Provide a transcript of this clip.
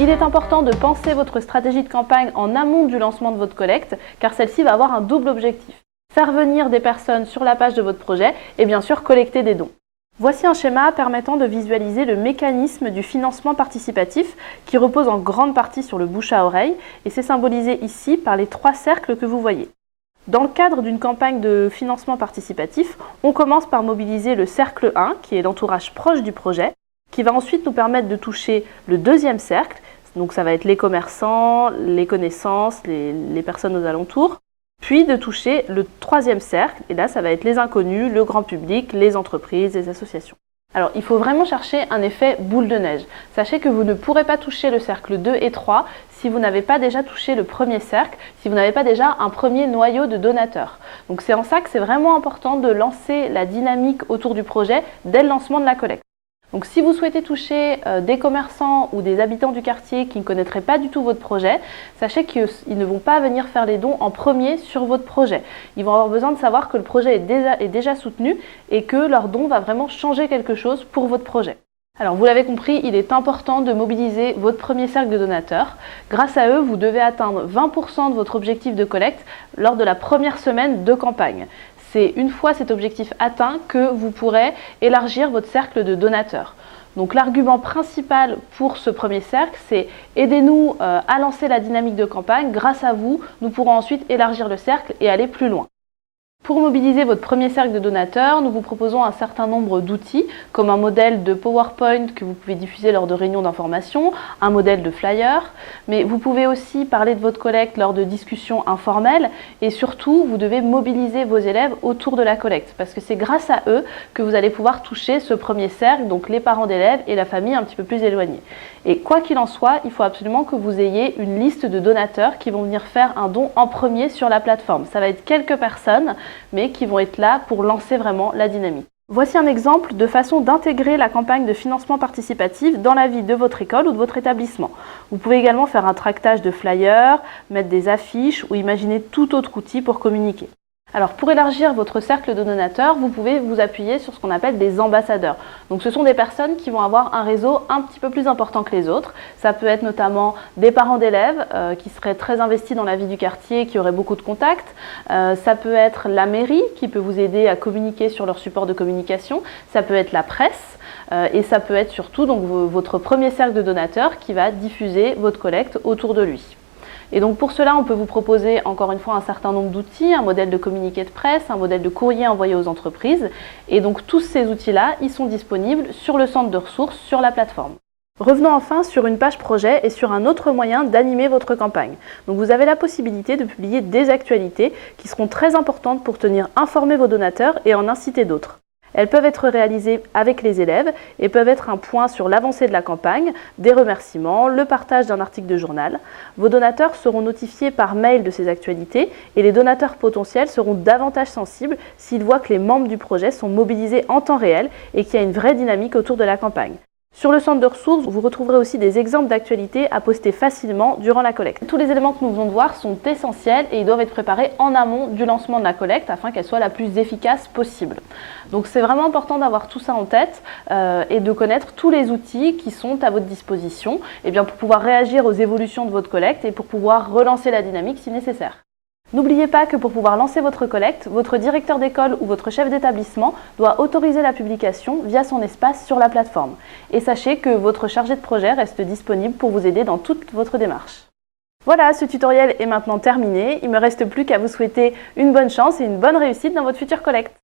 Il est important de penser votre stratégie de campagne en amont du lancement de votre collecte, car celle-ci va avoir un double objectif. Faire venir des personnes sur la page de votre projet et bien sûr collecter des dons. Voici un schéma permettant de visualiser le mécanisme du financement participatif qui repose en grande partie sur le bouche à oreille et c'est symbolisé ici par les 3 cercles que vous voyez. Dans le cadre d'une campagne de financement participatif, on commence par mobiliser le cercle 1 qui est l'entourage proche du projet, qui va ensuite nous permettre de toucher le deuxième cercle, donc ça va être les commerçants, les connaissances, les personnes aux alentours, puis de toucher le 3e cercle, et là ça va être les inconnus, le grand public, les entreprises, les associations. Alors il faut vraiment chercher un effet boule de neige. Sachez que vous ne pourrez pas toucher le cercle 2 et 3 si vous n'avez pas déjà touché le premier cercle, si vous n'avez pas déjà un premier noyau de donateurs. Donc c'est en ça que c'est vraiment important de lancer la dynamique autour du projet dès le lancement de la collecte. Donc si vous souhaitez toucher des commerçants ou des habitants du quartier qui ne connaîtraient pas du tout votre projet, sachez qu'ils ne vont pas venir faire les dons en premier sur votre projet. Ils vont avoir besoin de savoir que le projet est déjà soutenu et que leur don va vraiment changer quelque chose pour votre projet. Alors vous l'avez compris, il est important de mobiliser votre premier cercle de donateurs. Grâce à eux, vous devez atteindre 20% de votre objectif de collecte lors de la première semaine de campagne. C'est une fois cet objectif atteint que vous pourrez élargir votre cercle de donateurs. Donc l'argument principal pour ce premier cercle, c'est aidez-nous à lancer la dynamique de campagne. Grâce à vous, nous pourrons ensuite élargir le cercle et aller plus loin. Pour mobiliser votre premier cercle de donateurs, nous vous proposons un certain nombre d'outils, comme un modèle de PowerPoint que vous pouvez diffuser lors de réunions d'information, un modèle de flyer, mais vous pouvez aussi parler de votre collecte lors de discussions informelles et surtout, vous devez mobiliser vos élèves autour de la collecte parce que c'est grâce à eux que vous allez pouvoir toucher ce premier cercle, donc les parents d'élèves et la famille un petit peu plus éloignée. Et quoi qu'il en soit, il faut absolument que vous ayez une liste de donateurs qui vont venir faire un don en premier sur la plateforme. Ça va être quelques personnes, mais qui vont être là pour lancer vraiment la dynamique. Voici un exemple de façon d'intégrer la campagne de financement participatif dans la vie de votre école ou de votre établissement. Vous pouvez également faire un tractage de flyers, mettre des affiches ou imaginer tout autre outil pour communiquer. Alors pour élargir votre cercle de donateurs, vous pouvez vous appuyer sur ce qu'on appelle des ambassadeurs. Donc ce sont des personnes qui vont avoir un réseau un petit peu plus important que les autres. Ça peut être notamment des parents d'élèves qui seraient très investis dans la vie du quartier, qui auraient beaucoup de contacts. Ça peut être la mairie qui peut vous aider à communiquer sur leur support de communication. Ça peut être la presse et ça peut être surtout donc, votre premier cercle de donateurs qui va diffuser votre collecte autour de lui. Et donc pour cela, on peut vous proposer encore une fois un certain nombre d'outils, un modèle de communiqué de presse, un modèle de courrier envoyé aux entreprises. Et donc tous ces outils-là, ils sont disponibles sur le centre de ressources, sur la plateforme. Revenons enfin sur une page projet et sur un autre moyen d'animer votre campagne. Donc vous avez la possibilité de publier des actualités qui seront très importantes pour tenir informés vos donateurs et en inciter d'autres. Elles peuvent être réalisées avec les élèves et peuvent être un point sur l'avancée de la campagne, des remerciements, le partage d'un article de journal. Vos donateurs seront notifiés par mail de ces actualités et les donateurs potentiels seront davantage sensibles s'ils voient que les membres du projet sont mobilisés en temps réel et qu'il y a une vraie dynamique autour de la campagne. Sur le centre de ressources, vous retrouverez aussi des exemples d'actualités à poster facilement durant la collecte. Tous les éléments que nous venons de voir sont essentiels et ils doivent être préparés en amont du lancement de la collecte afin qu'elle soit la plus efficace possible. Donc c'est vraiment important d'avoir tout ça en tête et de connaître tous les outils qui sont à votre disposition pour pouvoir réagir aux évolutions de votre collecte et pour pouvoir relancer la dynamique si nécessaire. N'oubliez pas que pour pouvoir lancer votre collecte, votre directeur d'école ou votre chef d'établissement doit autoriser la publication via son espace sur la plateforme. Et sachez que votre chargé de projet reste disponible pour vous aider dans toute votre démarche. Voilà, ce tutoriel est maintenant terminé. Il ne me reste plus qu'à vous souhaiter une bonne chance et une bonne réussite dans votre future collecte.